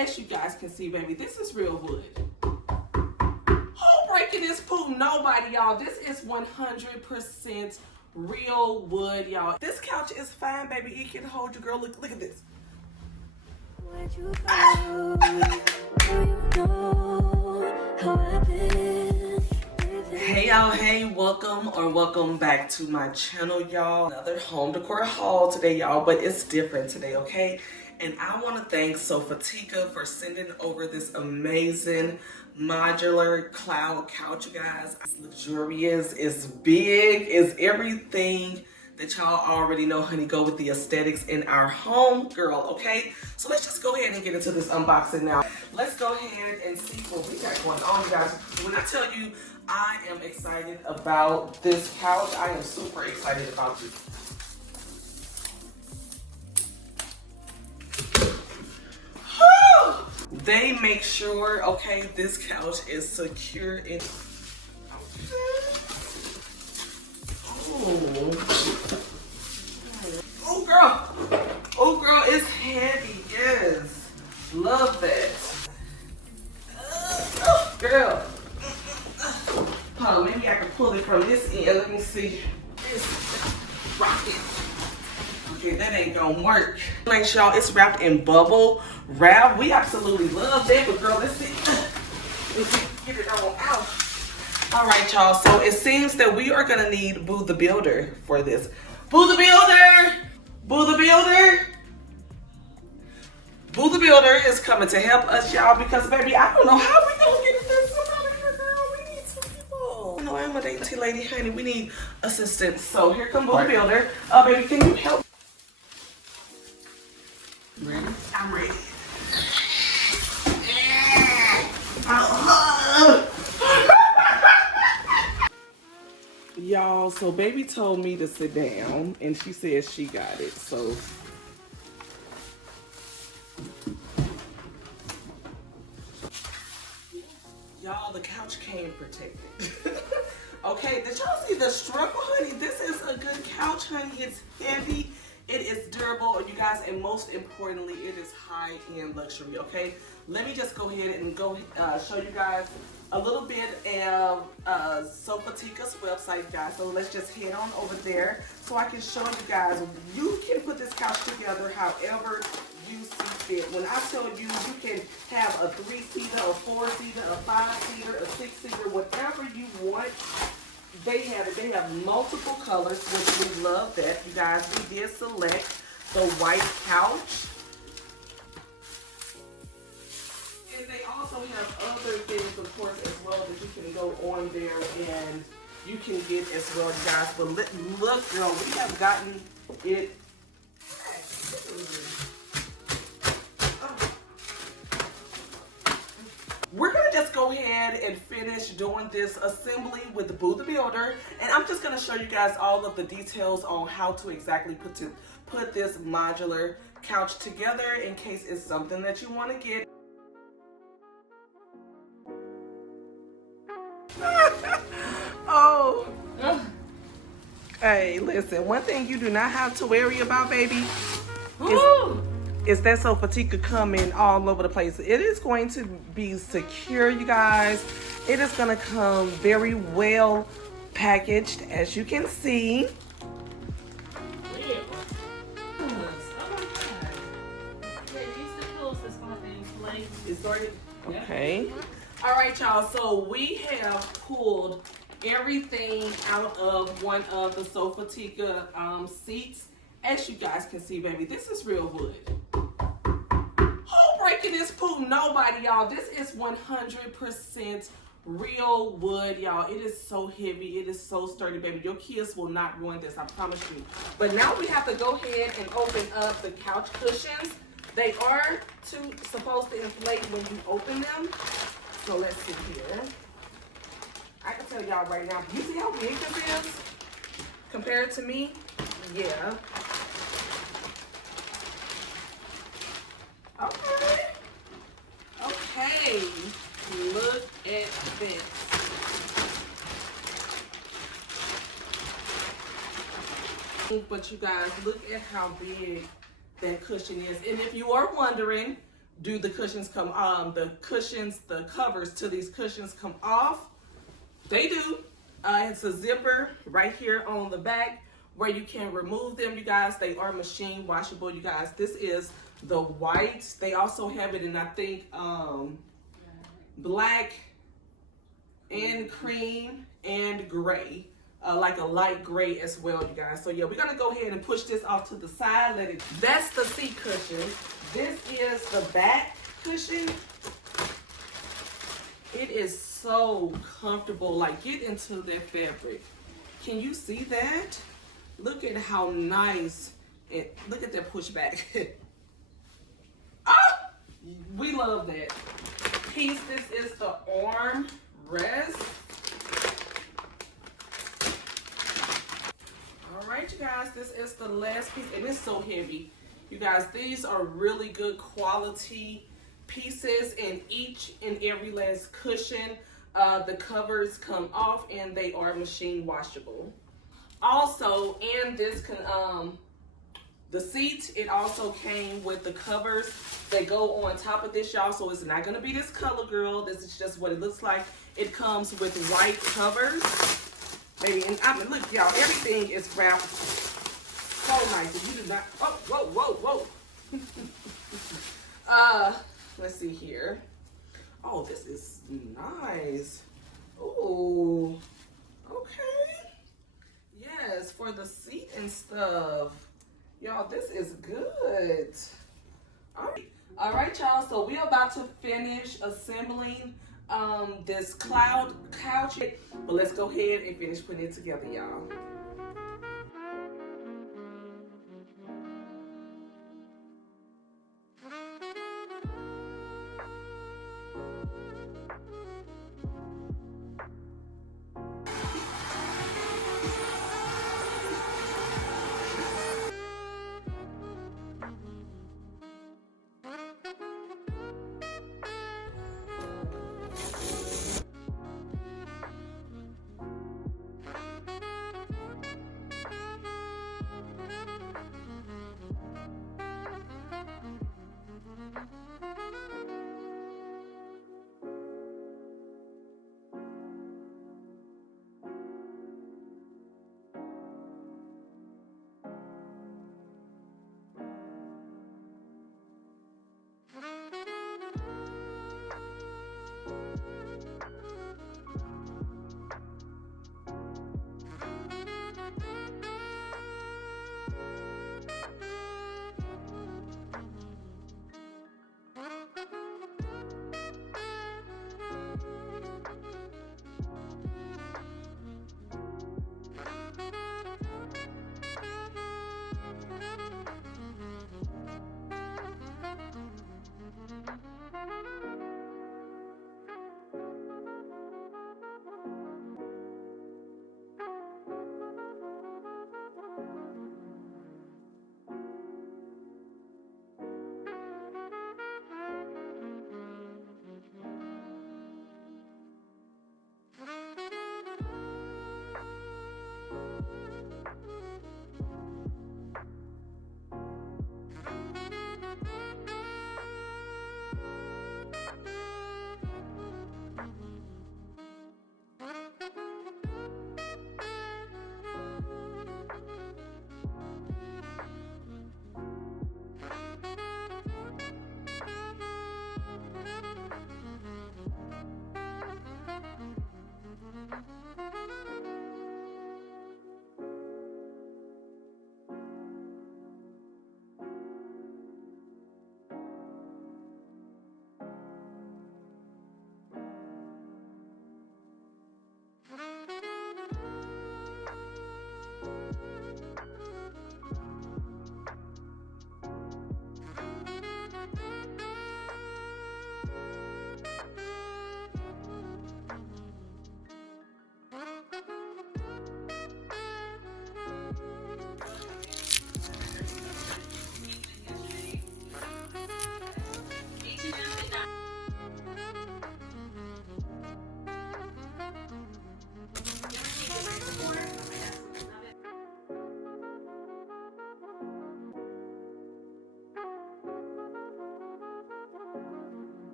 As you guys can see, baby, this is real wood. Who breaking this poo? Nobody, y'all. This is 100% real wood, y'all. This couch is fine, baby. It can hold you, girl. Look at this. Hey y'all, hey, welcome back to my channel, y'all. Another home decor haul today, y'all, but it's different today, okay? And I want to thank Sofatica for sending over this amazing modular cloud couch, you guys. It's luxurious, it's big, it's everything that y'all already know, honey. Go with the aesthetics in our home, girl, okay? So let's just go ahead and get into this unboxing now. Let's go ahead and see what we got going on, you guys. When I tell you I am excited about this couch, I am super excited about this. They make sure, okay, this couch is secure in. Oh girl, it's heavy, yes. Love that. Girl. Oh, maybe I can pull it from this end. Let me see. Rocket. Okay, that ain't gonna work. Thanks, y'all. It's wrapped in bubble wrap. We absolutely love that, but girl, let's see. If we get it all out. All right, y'all. So it seems that we are gonna need Boo the Builder for this. Boo the Builder! Boo the Builder! Boo the Builder is coming to help us, y'all, because baby, I don't know how we gonna get this out of here, girl. We need some people. I know I'm a dainty lady, honey. We need assistance. So here come Boo the Builder. Baby, can you help? Ready? I'm ready. Y'all, so baby told me to sit down and she said she got it, so. Y'all, the couch came protected. Okay, did y'all see the struggle, honey? This is a good couch, honey. It's heavy, it is durable, you guys, and most importantly, it is high-end luxury, okay? Let me just go ahead and show you guys a little bit of Sofatica's website, guys. So let's just head on over there so I can show you guys. You can put this couch together however you see fit. When I tell you, you can have a 3-seater, a 4-seater, a 5-seater, a 6-seater, whatever you want. They have it. They have multiple colors, which we love that, you guys. We did select the white couch. And they also have other things, of course, as well, that you can go on there and you can get as well, you guys. But look, girl, we have gotten it. We're gonna just go ahead and finish doing this assembly with the Boo the Builder, and I'm just gonna show you guys all of the details on how to exactly put this modular couch together in case it's something that you want to get. Oh. Hey, listen, one thing you do not have to worry about, baby, is that Sofatica coming all over the place. It is going to be secure, you guys. It is going to come very well packaged, as you can see. Okay. All right, y'all. So we have pulled everything out of one of the Sofatica seats. As you guys can see, baby, this is real wood. Who breaking this poo? Nobody, y'all. This is 100% real wood, y'all. It is so heavy. It is so sturdy, baby. Your kids will not ruin this, I promise you. But now we have to go ahead and open up the couch cushions. They are supposed to inflate when you open them. So let's see here. I can tell y'all right now, you see how big this is compared to me? Yeah. Okay. Okay. Look at this. But you guys, look at how big that cushion is. And if you are wondering, do the cushions come the covers to these cushions come off? They do. It's a zipper right here on the back where you can remove them, you guys. They are machine washable, you guys. This is the white. They also have it in, I think, black and cream and gray, like a light gray as well, you guys. So yeah, we're gonna go ahead and push this off to the side. That's the seat cushion. This is the back cushion. It is so comfortable. Like, get into that fabric. Can you see that? Look at how nice it. Look at that pushback. Ah, we love that piece. This is the arm rest. All right, you guys, this is the last piece, and it's so heavy. You guys, these are really good quality pieces, and each and every last cushion, the covers come off and they are machine washable. Also, in this the seat, it also came with the covers that go on top of this, y'all. So it's not gonna be this color, girl. This is just what it looks like. It comes with white covers. Baby, and I mean, look, y'all, everything is wrapped so nice. If you do not, oh, whoa. Let's see here. Oh, this is nice. Ooh, okay. Yes, for the seat and stuff. Y'all, this is good. All right, y'all. So we're about to finish assembling this cloud couch, but let's go ahead and finish putting it together, y'all.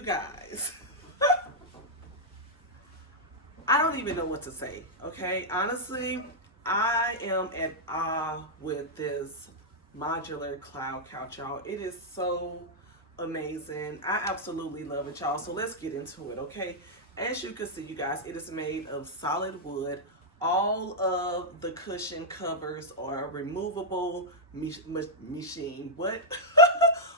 You guys. I don't even know what to say, okay? Honestly, I am at awe with this modular cloud couch, y'all. It is so amazing. I absolutely love it, y'all. So let's get into it, okay? As you can see, you guys, it is made of solid wood. All of the cushion covers are removable machine. What?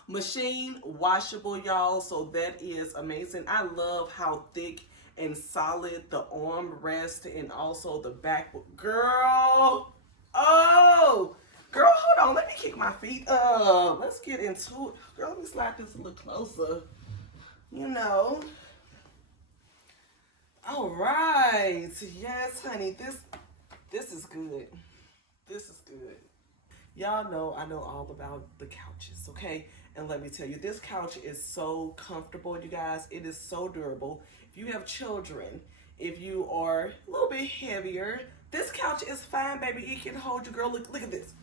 Machine washable, y'all. So that is amazing. I love how thick and solid the arm rest and also the back. Girl, oh, girl, hold on. Let me kick my feet up. Let's get into it. Girl, let me slide this a little closer. You know. All right. Yes, honey. This is good. This is good. Y'all know I know all about the couches, okay? And let me tell you, this couch is so comfortable, you guys. It is so durable. If you have children, if you are a little bit heavier, this couch is fine, baby. It can hold you, girl. Look at this.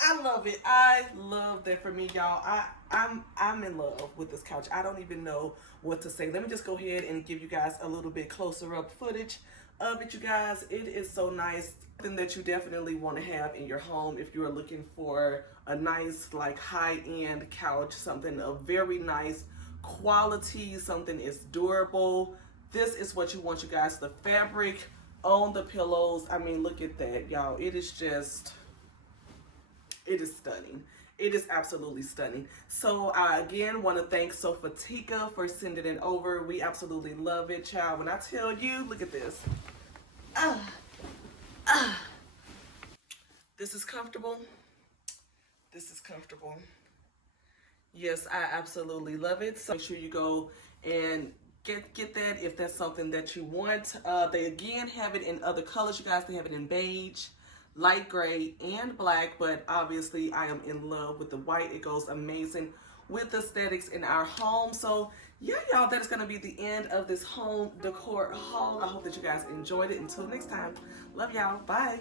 I love it. I love that for me, y'all. I'm in love with this couch. I don't even know what to say. Let me just go ahead and give you guys a little bit closer up footage of it, you guys. It is so nice. Something that you definitely want to have in your home if you are looking for a nice, like, high-end couch, something of very nice quality, something is durable. This is what you want, you guys. The fabric on the pillows. I mean, look at that, y'all. It is just, it is stunning. It is absolutely stunning. So I again want to thank Sofatica for sending it over. We absolutely love it, child. When I tell you, look at this. This is comfortable. This is comfortable. Yes, I absolutely love it. So make sure you go and get that if that's something that you want. They again have it in other colors, you guys. They have it in beige, light gray, and black, but obviously I am in love with the white. It goes amazing with aesthetics in our home. So yeah, y'all, that is going to be the end of this home decor haul. I hope that you guys enjoyed it. Until next time, love y'all. Bye.